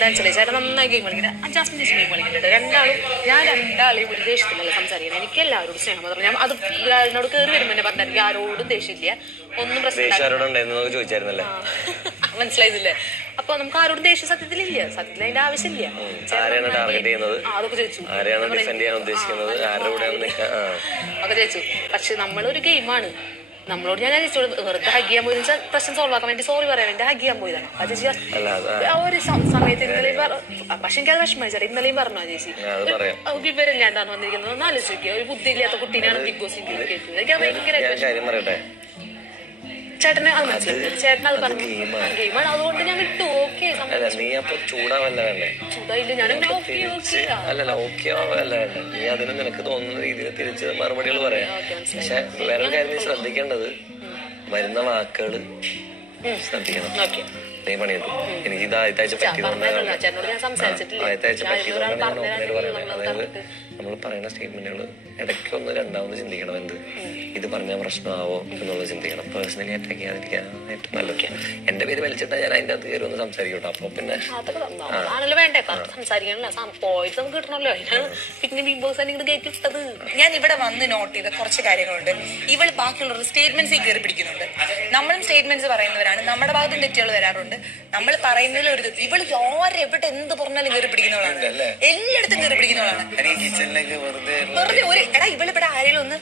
എന്താണെന്ന് വെച്ചാൽ ചേട്ടൻ നന്നായി ഗെയിം കളിക്കുന്നത്, ജാസ്മിൻ ചേച്ചി ഗെയിം കളിക്കുന്നുണ്ട്. രണ്ടാളെയും ഒരു ദേഷ്യത്തിലല്ല സംസാരിക്കണം. എനിക്ക് എല്ലാവരോടും സ്നേഹം മാത്രം. ഞാൻ അത് എന്നോട് കയറി വരുമ്പോൾ തന്നെ പറഞ്ഞാൽ എനിക്ക് ആരോടും ദേഷ്യമില്ല, ഒന്നും പ്രശ്നം മനസ്സിലായില്ലേ. അപ്പൊ നമുക്ക് ആരോടും ദേഷ്യം സത്യത്തിലില്ല, സത്യത്തിൽ അതിന്റെ ആവശ്യമില്ല. അതൊക്കെ ചോദിച്ചു ഒക്കെ ചോദിച്ചു. പക്ഷെ നമ്മളൊരു ഗെയിമാണ്. നമ്മളോട് ഞാൻ ചോദിച്ചോളൂ, വെറുതെ ഹഗ് ചെയ്യാൻ പോയി പ്രശ്നം സോൾവ് ആക്കാൻ വേണ്ടി സോറി പറയാൻ വേണ്ടി ഹഗ് ചെയ്യാൻ പോയതാണ്. അത് ചേച്ചി ആ ഒരു സമയത്ത് ഇന്നലെയും പക്ഷെ എനിക്കത് വിഷമമായി ചേട്ടാ. ഇന്നലെയും പറഞ്ഞു ചേച്ചി വിവരം ഇല്ലാണ്ടാണ് വന്നിരിക്കുന്നത്. ഒന്ന് ആലോചിക്കുക, ഒരു ബുദ്ധിയില്ലാത്ത കുട്ടീനാണ് ബിഗ് ബോസ് കേൾക്കുന്നത്. എനിക്ക് ഭയങ്കര ചേട്ടനെ അത് മനസ്സിലായി. ചേട്ടൻ അത് പറഞ്ഞു ഗെയിമാണ്, അതുകൊണ്ട് ഞാൻ വിട്ടു. ഓക്കെ ചൂടായില്ല, ഞാൻ നീ അതിന് നിനക്ക് തോന്നുന്ന രീതിയിൽ തിരിച്ച് മറുപടികൾ പറയാം. പക്ഷെ വേറെ കാര്യം ശ്രദ്ധിക്കേണ്ടത്, വരുന്ന വാക്കുകള് ശ്രദ്ധിക്കണം. പണിയെടുക്കും. എനിക്ക് ഇത് ആദ്യത്താഴ്ച പറ്റിയതുകൊണ്ടാണ് അതായത് നമ്മൾ പറയുന്ന സ്റ്റേറ്റ്മെന്റുകൾ ഇടയ്ക്കൊന്ന് രണ്ടാമത് ചിന്തിക്കണം. എന്ത് ഇത് പറഞ്ഞാൽ പ്രശ്നമാവോ എന്നുള്ളത് ചിന്തിക്കണം. പേഴ്സണലി അറ്റാക്ക് ചെയ്യാതിരിക്കാൻ ഏറ്റവും നല്ലത്. എന്റെ പേര് വലിച്ചിട്ടാ ഞാൻ അതിന്റെ അകത്ത് കയറി ഒന്ന് സംസാരിക്കട്ടോ. അപ്പൊ പിന്നെ ഞാൻ ഇവിടെ വന്ന് നോട്ട് ചെയ്ത കുറച്ച് കാര്യങ്ങളുണ്ട്. ഇവൾ ബാക്കിയുള്ളവർ സ്റ്റേറ്റ്മെന്റ്സ് കയറി പിടിക്കുന്നുണ്ട്. നമ്മളും സ്റ്റേറ്റ്മെന്റ്സ് പറയുന്നവരാണ്, നമ്മുടെ ഭാഗത്തും തെറ്റുകൾ വരാറുണ്ട്. നമ്മൾ പറയുന്നതിൽ ഒരു ഇവള് ആരെവിടെ എന്ത് പറഞ്ഞാലും കയറി പിടിക്കുന്നവളാണ്, എല്ലായിടത്തും കയറി പിടിക്കുന്നവളാണ്. വെറുതെ ഒരു ഇവള് ഇവിടെ ആരെങ്കിലും ഒന്ന്,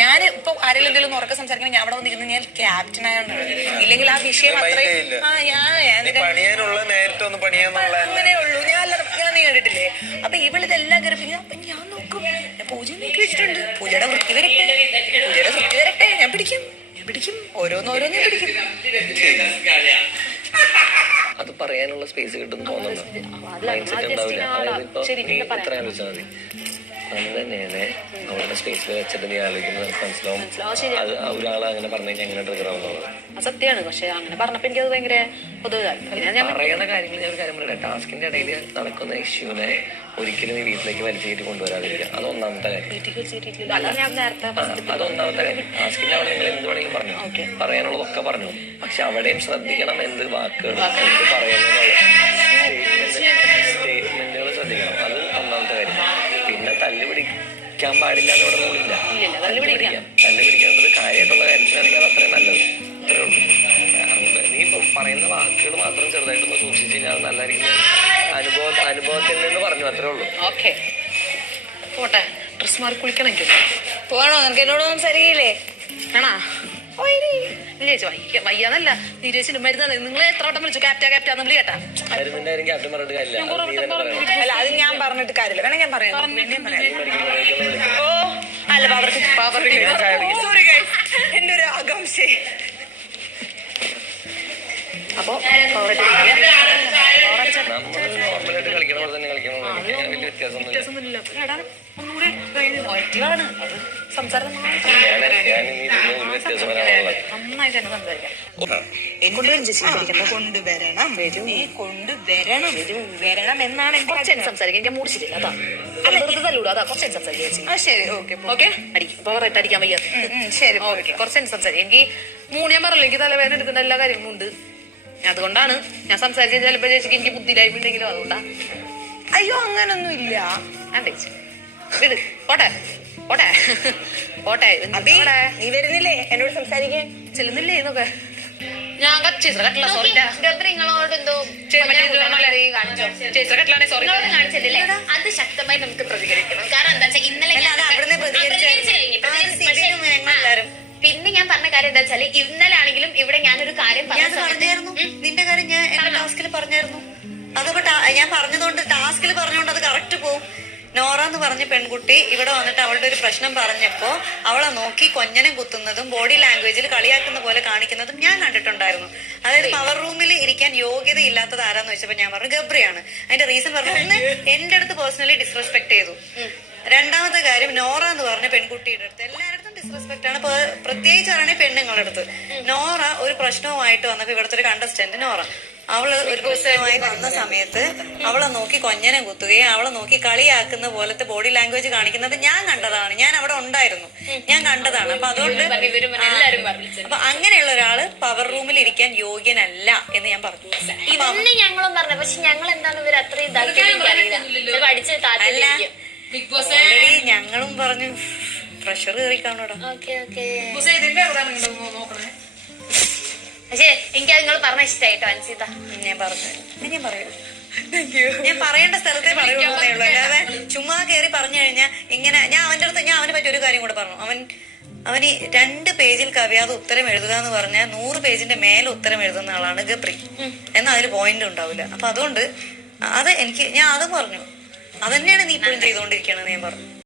ഞാൻ ഇപ്പൊ ആരെങ്കിലും എന്തെങ്കിലും ഒന്ന് ഉറക്കെ സംസാരിക്കുമ്പോൾ ഞാൻ അവിടെ വന്നിരുന്നു, ഞാൻ ക്യാപ്റ്റൻ ആയതുകൊണ്ടാണ്. ഇല്ലെങ്കിൽ ആ വിഷയം അത്രയും അങ്ങനെ ഉള്ളൂ. ഞാൻ നീ കണ്ടിട്ടില്ലേ. അപ്പൊ ഇവളിതെല്ലാം കയറിപ്പിക്കുന്ന അപ്പൊ ഞാൻ നോക്കും, ഞാൻ പൂജ നോക്കി വെച്ചിട്ടുണ്ട്. പൂജയുടെ വൃത്തി വരട്ടെ, ഞാൻ പിടിക്കും ഓരോന്നോരോന്നും പിടിക്കും. അത് പറയാനുള്ള സ്പേസ് കിട്ടും തോന്നുന്നു. മൈൻഡ് സെറ്റ് ഉണ്ടാവില്ല. അതായത് ഇപ്പൊ നീ ഇത്ര ആലോചിച്ചാൽ മതി, നമ്മൾ തന്നെയാണ് അവരുടെ സ്പേസിൽ വെച്ചിട്ട് നീ ആലോചിക്കുന്നത് നമുക്ക് മനസ്സിലാവും. അത് ഒരാൾ അങ്ങനെ പറഞ്ഞു കഴിഞ്ഞാൽ എങ്ങനെ ട്രിഗർ ആവുന്നുള്ളത് സത്യമാണ്. പക്ഷെ അങ്ങനെ പറഞ്ഞപ്പോ എനിക്കത് ഭയങ്കര പറയുന്ന കാര്യങ്ങൾ ഞാൻ ഒരു കാര്യം പറയട്ടെ. ടാസ്കിന്റെ ഇടയിൽ നടക്കുന്ന ഇഷ്യൂനെ ഒരിക്കലും നീ വീട്ടിലേക്ക് വലിച്ചേറ്റ് കൊണ്ടുവരാതിരിക്കുക. അത് ഒന്നാമത്തെ കാര്യം. അതൊന്നാമത്തെ കാര്യം. ടാസ്കിന്റെ അവിടെ നിങ്ങൾ എന്ത് വേണമെങ്കിലും പറഞ്ഞു, പറയാനുള്ളതൊക്കെ പറഞ്ഞു. പക്ഷെ അവിടെയും ശ്രദ്ധിക്കണം എന്ത് വാക്കുകൾ എന്ത് പറയുന്നുള്ള സ്റ്റേറ്റ്മെന്റുകൾ ശ്രദ്ധിക്കണം. അത് ഒന്നാമത്തെ കാര്യം. പിന്നെ തല്ല് പിടിക്കാൻ പാടില്ല എന്നോട് കൂടില്ല. തല്ല് പിടിക്കുന്നത് കാര്യമായിട്ടുള്ള കാര്യത്തിനാണെങ്കിൽ അത് അത്രയും നല്ലത്. അത്രേ ഉള്ളൂ. നീ ഇപ്പൊ പറയുന്ന വാക്കുകൾ മാത്രം ചെറുതായിട്ടൊന്ന് സൂക്ഷിച്ചു കഴിഞ്ഞാൽ നല്ല രീതിയിൽ അനുഭവത്തിൽ നിന്ന് പറഞ്ഞു. അത്രേ ഉള്ളൂ. ഓക്കെ പോട്ടെ. ഡ്രസ് മാറി കുളിക്കണമെങ്കിൽ പോകണോ? നിനക്ക് എന്നോട് സംസാരിക്കില്ലേ? ആണാ ഇല്ല ചേച്ചി വയ്യാന്നല്ല, നീരേച്ചിന് മരുന്ന് നിങ്ങൾ എത്ര വട്ടം വിളിച്ചു ക്യാപ്റ്റാന്ന് വിളി കേട്ടാ. അല്ല അത് ഞാൻ പറഞ്ഞിട്ട് കാര്യമില്ല. വേണം ഞാൻ പറയാം. അല്ല സോറി ഗൈസ്, എന്റെ ഒരു ആകാംക്ഷ. അപ്പൊ നോർമലായിട്ട് കളിക്കണ പോലെ തന്നെ കളിക്കണം. വലിയ വ്യത്യാസമൊന്നുമില്ല. കൊണ്ടുവരണം എന്നാണ് സംസാരിക്കാൻ. ഞാൻ മൂടിച്ചിട്ടില്ല. അതാ അതാ കുറച്ച് സംസാരിക്കാം. ശരി ഓക്കെ ഓക്കെ. അടിക്കാൻ വയ്യ. ശരി ഓക്കെ. കുറച്ച് സംസാരിക്കാം. എനിക്ക് ഞാൻ പറഞ്ഞില്ല, എനിക്ക് തലവേദന എടുക്കുന്ന എല്ലാ കാര്യങ്ങളും ഉണ്ട്. അതുകൊണ്ടാണ് ഞാൻ സംസാരിച്ചത്. ചിലപ്പോ ചേച്ചിക്ക് എനിക്ക് ബുദ്ധിയിലായിട്ടുണ്ടെങ്കിലും അതുകൊണ്ടാ. അയ്യോ അങ്ങനൊന്നും ഇല്ല. വിട് പോട്ടെ പോട്ടെ പോട്ടെ. നീ വരുന്നില്ലേ എന്നോട് സംസാരിക്കാൻ? ചെല്ലുന്നില്ലേ എന്നൊക്കെ ഞാൻ നിങ്ങളോട് എന്തോ കാണിച്ചിട്ടില്ലേ? അത് ശക്തമായി നമുക്ക് പ്രതികരിക്കണം. കാരണം എന്താ വെച്ചാൽ ഇന്നലെ പിന്നെ ഞാൻ പറഞ്ഞ കാര്യം എന്താ വെച്ചാല് ഇന്നലെ ആണെങ്കിലും ഇവിടെ ഞാനൊരു കാര്യം പറഞ്ഞായിരുന്നു. നിന്റെ കാര്യം ഞാൻ ടാസ്കിൽ പറഞ്ഞായിരുന്നു. അതൊക്കെ ഞാൻ പറഞ്ഞതുകൊണ്ട് ടാസ്കിൽ പറഞ്ഞുകൊണ്ട് അത് കറക്റ്റ് പോവും. നോറ എന്ന് പറഞ്ഞ പെൺകുട്ടി ഇവിടെ വന്നിട്ട് അവളുടെ ഒരു പ്രശ്നം പറഞ്ഞപ്പോ അവളെ നോക്കി കൊഞ്ഞനം കുത്തുന്നതും ബോഡി ലാംഗ്വേജിൽ കളിയാക്കുന്ന പോലെ കാണിക്കുന്നതും ഞാൻ കണ്ടിട്ടുണ്ടായിരുന്നു. അതായത് പവർ റൂമിൽ ഇരിക്കാൻ യോഗ്യത ഇല്ലാത്തത് ആരാന്ന് വെച്ചപ്പോ ഞാൻ പറഞ്ഞു ഗബ്രിയാണ്. അതിന്റെ റീസൺ പറഞ്ഞു, ഒന്ന് എന്റെ അടുത്ത് പേഴ്സണലി ഡിസ്റെസ്പെക്ട് ചെയ്തു. രണ്ടാമത്തെ കാര്യം നോറ എന്ന് പറഞ്ഞ പെൺകുട്ടിയുടെ അടുത്ത് എല്ലായിടത്തും ഡിസ്റെസ്പെക്ട് ആണ്. പ്രത്യേകിച്ചാണ് പെണ്ണുങ്ങളുടെ അടുത്ത്. നോറ ഒരു പ്രശ്നവുമായിട്ട് വന്നപ്പോ ഇവിടുത്തെ ഒരു കണ്ടസ്റ്റന്റ് നോറ അവള് ഒരു പ്രശ്നമായി വന്ന സമയത്ത് അവളെ നോക്കി കൊഞ്ഞനം കുത്തുകയും അവളെ നോക്കി കളിയാക്കുന്ന പോലത്തെ ബോഡി ലാംഗ്വേജ് കാണിക്കുന്നത് ഞാൻ കണ്ടതാണ്. ഞാൻ അവിടെ ഉണ്ടായിരുന്നു, ഞാൻ കണ്ടതാണ്. അപ്പൊ അതുകൊണ്ട് അപ്പൊ അങ്ങനെയുള്ള ഒരാള് പവർ റൂമിൽ ഇരിക്കാൻ യോഗ്യനല്ല എന്ന് ഞാൻ പറഞ്ഞു. ഇവന്ന് ഞങ്ങളും പറഞ്ഞു, പക്ഷെ ഞങ്ങൾ എന്താണ് ഇവർ അത്രയും ഇതാക്കിയത് അടിച്ച് താല്പര്യം. ഓൾറെഡി ഞങ്ങളും പറഞ്ഞു പ്രഷർ കയറി കാണൂടാ. Okay okay. പക്ഷേ എനിക്ക് നിങ്ങൾ പറഞ്ഞ ഇഷ്ടായിട്ടോ അൻസിത. ഞാൻ പറഞ്ഞു, ഞാൻ പറയൂ, ഞാൻ പറയേണ്ട സ്ഥലത്തേ പറയുള്ളൂ. അല്ലാതെ ചുമ്മാ കയറി പറഞ്ഞു കഴിഞ്ഞാൽ ഇങ്ങനെ. ഞാൻ അവന് പറ്റിയ ഒരു കാര്യം കൂടെ പറഞ്ഞു. അവന് 2 പേജിൽ കവിയാതെ ഉത്തരം എഴുതുക എന്ന് പറഞ്ഞാൽ 100 പേജിന്റെ മേലെ ഉത്തരം എഴുതുന്ന ആളാണ് ഗബ്രി. എന്നാൽ അതിൽ പോയിന്റ് ഉണ്ടാവില്ല. അപ്പൊ അതുകൊണ്ട് അത് ഞാൻ അത് പറഞ്ഞു. അതന്നെയാണ് നീ ഇപ്പോഴും ചെയ്തുകൊണ്ടിരിക്കണെന്ന് ഞാൻ പറഞ്ഞു.